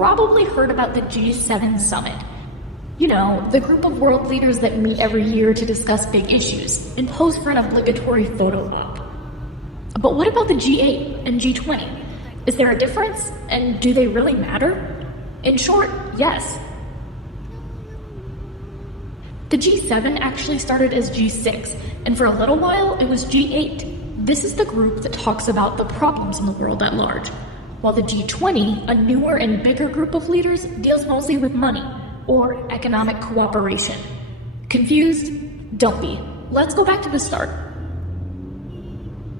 probably heard about the G7 summit. You know, the group of world leaders that meet every year to discuss big issues and pose for an obligatory photo op. But what about the G8 and G20? Is there a difference, and do they really matter? In short, yes. The G7 actually started as G6, and for a little while it was G8. This is the group that talks about the problems in the world at large, while the G20, a newer and bigger group of leaders, deals mostly with money, or economic cooperation. Confused? Don't be. Let's go back to the start.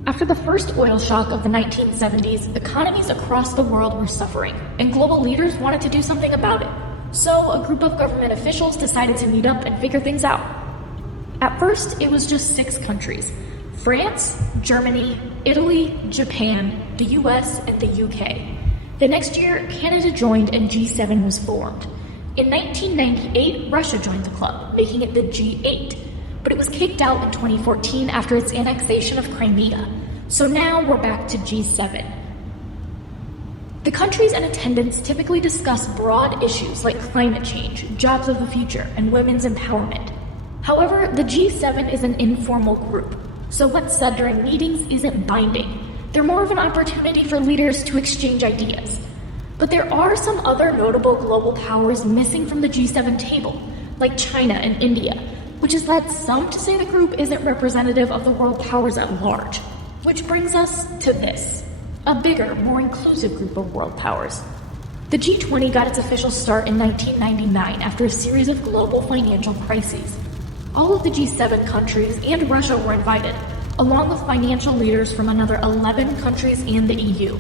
After the first oil shock of the 1970s, economies across the world were suffering, and global leaders wanted to do something about it. So a group of government officials decided to meet up and figure things out. At first, it was just 6 countries: France, Germany, Italy, Japan, the US, and the UK. The next year, Canada joined and G7 was formed. In 1998, Russia joined the club, making it the G8, but it was kicked out in 2014 after its annexation of Crimea. So now we're back to G7. The countries in attendance typically discuss broad issues like climate change, jobs of the future, and women's empowerment. However, the G7 is an informal group, so what's said during meetings isn't binding. They're more of an opportunity for leaders to exchange ideas. But there are some other notable global powers missing from the G7 table, like China and India, which has led some to say the group isn't representative of the world powers at large. Which brings us to this, a bigger, more inclusive group of world powers. The G20 got its official start in 1999 after a series of global financial crises. All of the G7 countries and Russia were invited, along with financial leaders from another 11 countries and the EU.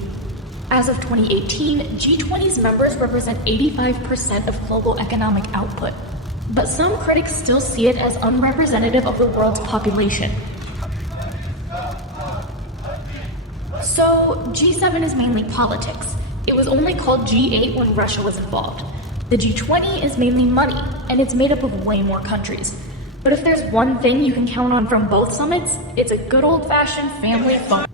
As of 2018, G20's members represent 85% of global economic output, but some critics still see it as unrepresentative of the world's population. So, G7 is mainly politics. It was only called G8 when Russia was involved. The G20 is mainly money, and it's made up of way more countries. But if there's one thing you can count on from both summits, it's a good old-fashioned family fun.